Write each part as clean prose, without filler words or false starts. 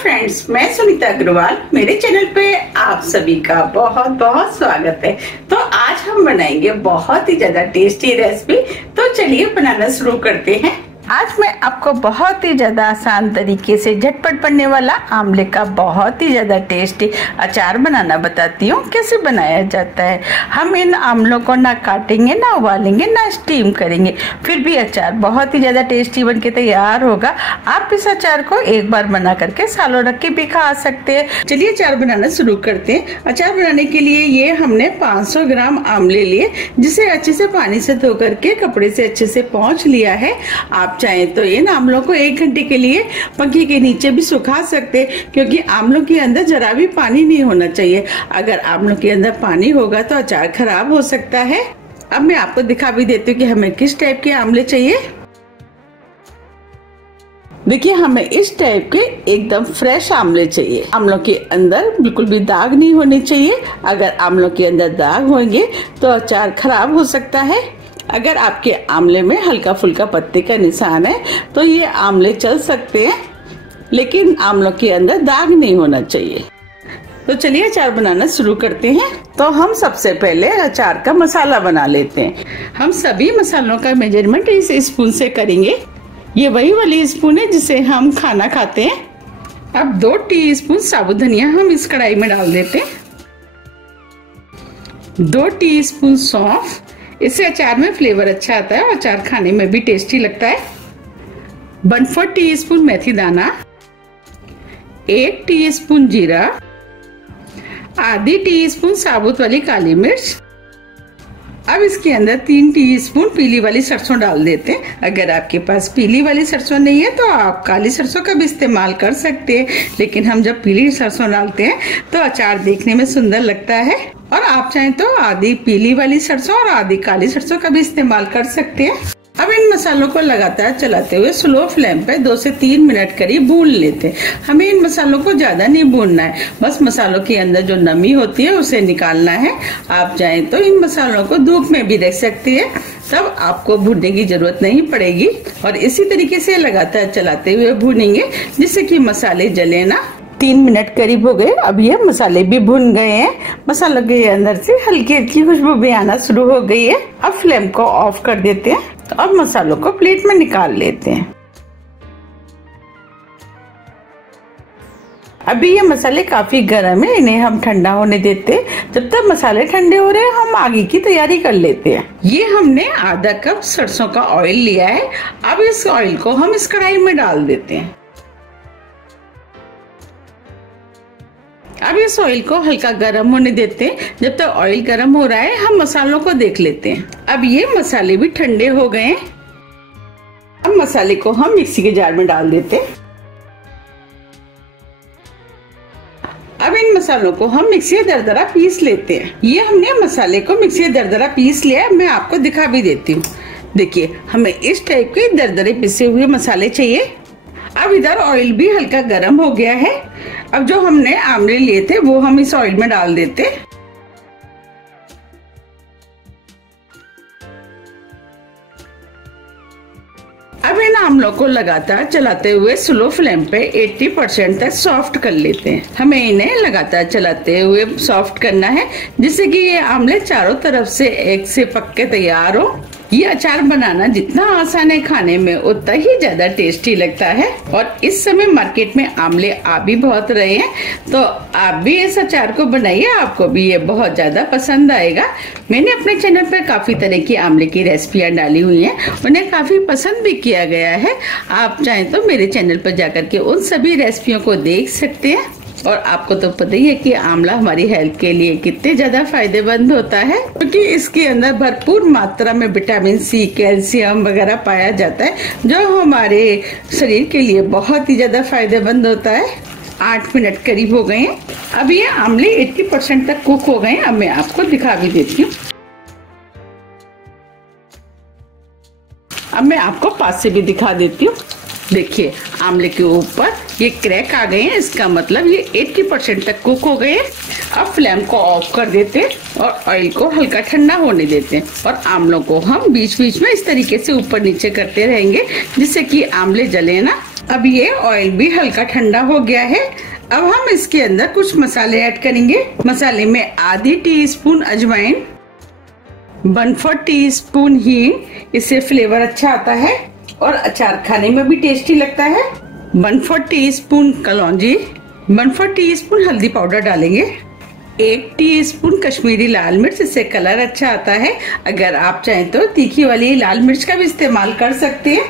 Friends, मैं सुनीता अग्रवाल। मेरे channel पे आप सभी का बहुत बहुत स्वागत है। तो आज हम बनाएंगे बहुत ही ज्यादा टेस्टी रेसिपी। तो चलिए बनाना शुरू करते हैं। आज मैं आपको बहुत ही ज्यादा आसान तरीके से झटपट बनने वाला आंवले का बहुत ही ज्यादा टेस्टी अचार बनाना बताती हूँ। कैसे बनाया जाता है। हम इन आंवलों को ना काटेंगे, ना उबालेंगे, ना स्टीम करेंगे, फिर भी अचार बहुत ही ज्यादा टेस्टी बनके तैयार होगा। आप इस अचार को एक बार बना करके सालों रख के भी खा सकते हैं। चलिए अचार बनाना शुरू करते हैं। अचार बनाने के लिए ये हमने 500 ग्राम आंवले लिए, जिसे अच्छे से पानी से धो करके कपड़े से अच्छे से पोंछ लिया है। आप चाहे तो इन आंवलों को 1 घंटे के लिए पंखे के नीचे भी सुखा सकते, क्योंकि आंवलों के अंदर जरा भी पानी नहीं होना चाहिए। अगर आंवलों के अंदर पानी होगा तो अचार खराब हो सकता है। अब मैं आपको दिखा भी देती हूँ कि हमें किस टाइप के आंवले चाहिए। देखिए, हमें इस टाइप के एकदम फ्रेश आंवले चाहिए। आंवलों के अंदर बिल्कुल भी दाग नहीं होने चाहिए। अगर आंवलों के अंदर दाग होंगे तो अचार खराब हो सकता है। अगर आपके आंवले में हल्का फुल्का पत्ते का निशान है तो ये आंवले चल सकते हैं, लेकिन आंवलों के अंदर दाग नहीं होना चाहिए। तो चलिए अचार बनाना शुरू करते हैं। तो हम सबसे पहले अचार का मसाला बना लेते हैं। हम सभी मसालों का मेजरमेंट इस स्पून से करेंगे। ये वही वाली स्पून है जिसे हम खाना खाते हैं। अब 2 टीस्पून साबुत धनिया हम इस कढ़ाई में डाल देते हैं। 2 टीस्पून सौंफ, इससे अचार में फ्लेवर अच्छा आता है और अचार खाने में भी टेस्टी लगता है। 1/4 टीस्पून मेथी दाना, 1 टीस्पून जीरा, आधी टीस्पून साबुत वाली काली मिर्च। अब इसके अंदर 3 टीस्पून पीली वाली सरसों डाल देते हैं। अगर आपके पास पीली वाली सरसों नहीं है तो आप काली सरसों का भी इस्तेमाल कर सकते हैं, लेकिन हम जब पीली सरसों डालते हैं तो अचार देखने में सुंदर लगता है। और आप चाहें तो आधी पीली वाली सरसों और आधी काली सरसों का भी इस्तेमाल कर सकते हैं। अब इन मसालों को लगातार चलाते हुए स्लो फ्लेम पे 2 से 3 मिनट करीब भून लेते हैं। हमें इन मसालों को ज्यादा नहीं भूनना है, बस मसालों के अंदर जो नमी होती है उसे निकालना है। आप चाहें तो इन मसालों को धूप में भी रख सकती है, तब आपको भूनने की जरूरत नहीं पड़ेगी। और इसी तरीके से लगातार चलाते हुए भूनेंगे, जिससे कि मसाले जले ना। 3 मिनट करीब हो गए। अब ये मसाले भी भुन गए हैं। मसालों के अंदर से हल्की हल्की खुशबू भी आना शुरू हो गई है। अब फ्लेम को ऑफ कर देते हैं और मसालों को प्लेट में निकाल लेते हैं। अभी ये मसाले काफी गर्म है, इन्हें हम ठंडा होने देते हैं। जब तक मसाले ठंडे हो रहे हैं हम आगे की तैयारी कर लेते हैं। ये हमने आधा कप सरसों का ऑयल लिया है। अब इस ऑयल को हम इस कढ़ाई में डाल देते हैं। अब इस ऑयल को हल्का गर्म होने देते हैं। जब तक ऑयल गर्म हो रहा है हम मसालों को देख लेते हैं। अब ये मसाले भी ठंडे हो गए हैं। अब मसाले को हम मिक्सी के जार में डाल देते हैं। अब इन मसालों को हम मिक्सी में दरदरा पीस लेते हैं। ये हमने मसाले को मिक्सी में दरदरा पीस लिया है। मैं आपको दिखा भी देती हूँ। देखिए, हमें इस टाइप के दरदरे पिसे हुए मसाले चाहिए। अब इधर ऑयल भी हल्का गर्म हो गया है। अब जो हमने आंवले लिए थे वो हम इस ऑयल में डाल देते। अब इन आंवलों को लगातार चलाते हुए स्लो फ्लेम पे 80% तक सॉफ्ट कर लेते हैं। हमें इन्हें लगातार चलाते हुए सॉफ्ट करना है, जिससे कि ये आंवले चारों तरफ से एक से पक के तैयार हो। ये अचार बनाना जितना आसान है खाने में उतना ही ज्यादा टेस्टी लगता है। और इस समय मार्केट में आंवले आ भी बहुत रहे हैं, तो आप भी इस अचार को बनाइए, आपको भी ये बहुत ज्यादा पसंद आएगा। मैंने अपने चैनल पर काफी तरह की आंवले की रेसिपियां डाली हुई हैं, उन्हें काफी पसंद भी किया गया है। आप चाहें तो मेरे चैनल पर जाकर के उन सभी रेसिपियों को देख सकते हैं। और आपको तो पता ही है कि आंवला हमारी हेल्थ के लिए कितने ज्यादा फायदेमंद होता है, क्योंकि इसके अंदर भरपूर मात्रा में विटामिन सी, कैल्शियम वगैरह पाया जाता है, जो हमारे शरीर के लिए बहुत ही ज्यादा फायदेमंद होता है। 8 मिनट करीब हो गए हैं। अब ये आंवले 80% तक कुक हो गए हैं। अब मैं आपको दिखा भी देती हूँ। अब मैं आपको पास से भी दिखा देती हूँ। देखिए, आंवले के ऊपर ये क्रैक आ गए हैं, इसका मतलब ये 80% तक कुक हो गए हैं। अब फ्लेम को ऑफ कर देते हैं और ऑयल को हल्का ठंडा होने देते हैं। और आंवलों को हम बीच बीच में इस तरीके से ऊपर नीचे करते रहेंगे, जिससे कि आंवले जले ना। अब ये ऑयल भी हल्का ठंडा हो गया है। अब हम इसके अंदर कुछ मसाले ऐड करेंगे। मसाले में आधी टीस्पून अजवाइन, 1/4 टीस्पून हींग, इससे फ्लेवर अच्छा आता है और अचार खाने में भी टेस्टी लगता है। 1/4 टीस्पून कलौंजी, 1/4 टीस्पून हल्दी पाउडर डालेंगे। 1 टीस्पून कश्मीरी लाल मिर्च, इससे कलर अच्छा आता है। अगर आप चाहें तो तीखी वाली लाल मिर्च का भी इस्तेमाल कर सकते हैं।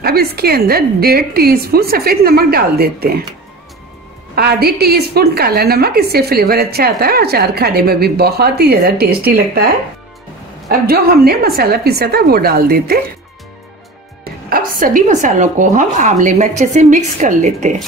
अब इसके अंदर 1.5 टीस्पून सफेद नमक डाल देते हैं। आधी टीस्पून काला नमक, इससे फ्लेवर अच्छा आता है और अचार खाने में भी बहुत ही ज्यादा टेस्टी लगता है। अब जो हमने मसाला पीसा था वो डाल देते। अब सभी मसालों को हम आमले में अच्छे से मिक्स कर लेते हैं।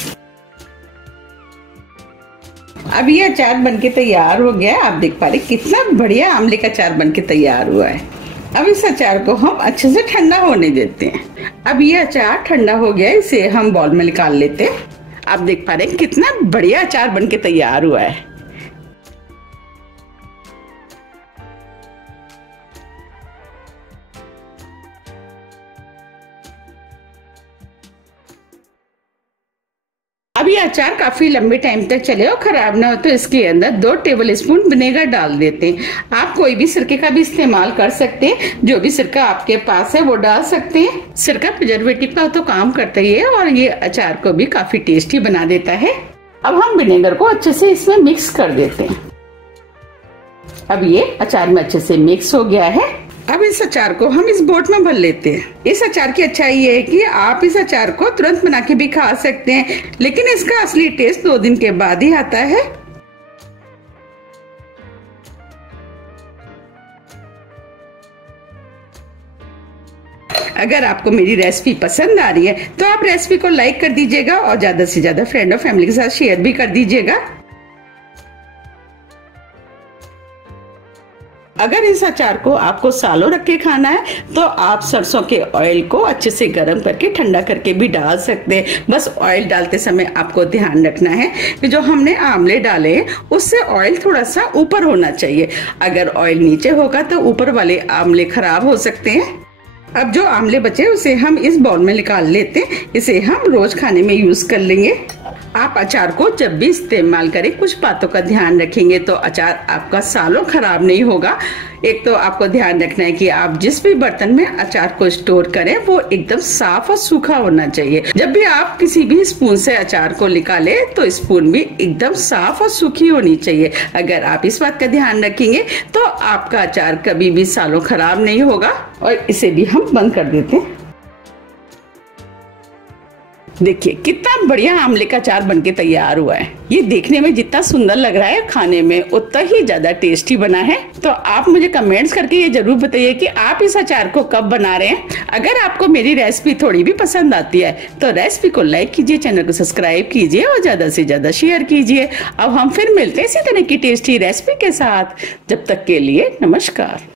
अब ये अचार बनके तैयार हो गया है। आप देख पा रहे कितना बढ़िया आमले का अचार बनके तैयार हुआ है। अब इस अचार को हम अच्छे से ठंडा होने देते हैं। अब ये अचार ठंडा हो गया है, इसे हम बाउल में निकाल लेते हैं। आप देख पा रहे हैं कितना बढ़िया अचार बनके तैयार हुआ है। अब ये अचार काफी लंबे टाइम तक चले और खराब ना हो तो इसके अंदर 2 टेबल स्पून विनेगर डाल देते हैं। आप कोई भी सिरके का भी इस्तेमाल कर सकते हैं, जो भी सिरका आपके पास है वो डाल सकते हैं। सिरका प्रिजर्वेटिव का तो काम करता ही है और ये अचार को भी काफी टेस्टी बना देता है। अब हम विनेगर को अच्छे से इसमें मिक्स कर देते हैं। अब ये अचार में अच्छे से मिक्स हो गया है। अब इस अचार को हम इस बोट में भर लेते हैं। इस अचार की अच्छाई ये है कि आप इस अचार को तुरंत बना के भी खा सकते हैं, लेकिन इसका असली टेस्ट 2 दिन के बाद ही आता है। अगर आपको मेरी रेसिपी पसंद आ रही है तो आप रेसिपी को लाइक कर दीजिएगा और ज्यादा से ज्यादा फ्रेंड और फैमिली के साथ शेयर भी कर दीजिएगा। अगर इस अचार को आपको सालों रख के खाना है तो आप सरसों के ऑयल को अच्छे से गर्म करके ठंडा करके भी डाल सकते हैं। बस ऑयल डालते समय आपको ध्यान रखना है कि जो हमने आमले डाले उससे ऑयल थोड़ा सा ऊपर होना चाहिए। अगर ऑयल नीचे होगा तो ऊपर वाले आमले खराब हो सकते हैं। अब जो आमले बचे उसे हम इस बाउल में निकाल लेते हैं। इसे हम रोज खाने में यूज कर लेंगे। आप अचार को जब भी इस्तेमाल करें कुछ बातों का ध्यान रखेंगे तो अचार आपका सालों खराब नहीं होगा। एक तो आपको ध्यान रखना है कि आप जिस भी बर्तन में अचार को स्टोर करें वो एकदम साफ और सूखा होना चाहिए। जब भी आप किसी भी स्पून से अचार को निकालें तो स्पून भी एकदम साफ और सूखी होनी चाहिए। अगर आप इस बात का ध्यान रखेंगे तो आपका अचार कभी भी सालों खराब नहीं होगा। और इसे भी हम बंद कर देते हैं। देखिए कितना बढ़िया आमले का अचार बनके तैयार हुआ है। ये देखने में जितना सुंदर लग रहा है खाने में उतना ही ज्यादा टेस्टी बना है। तो आप मुझे कमेंट्स करके ये जरूर बताइए कि आप इस अचार को कब बना रहे हैं। अगर आपको मेरी रेसिपी थोड़ी भी पसंद आती है तो रेसिपी को लाइक कीजिए, चैनल को सब्सक्राइब कीजिए और ज्यादा से ज्यादा शेयर कीजिए। अब हम फिर मिलते हैं इसी तरह की टेस्टी रेसिपी के साथ। जब तक के लिए नमस्कार।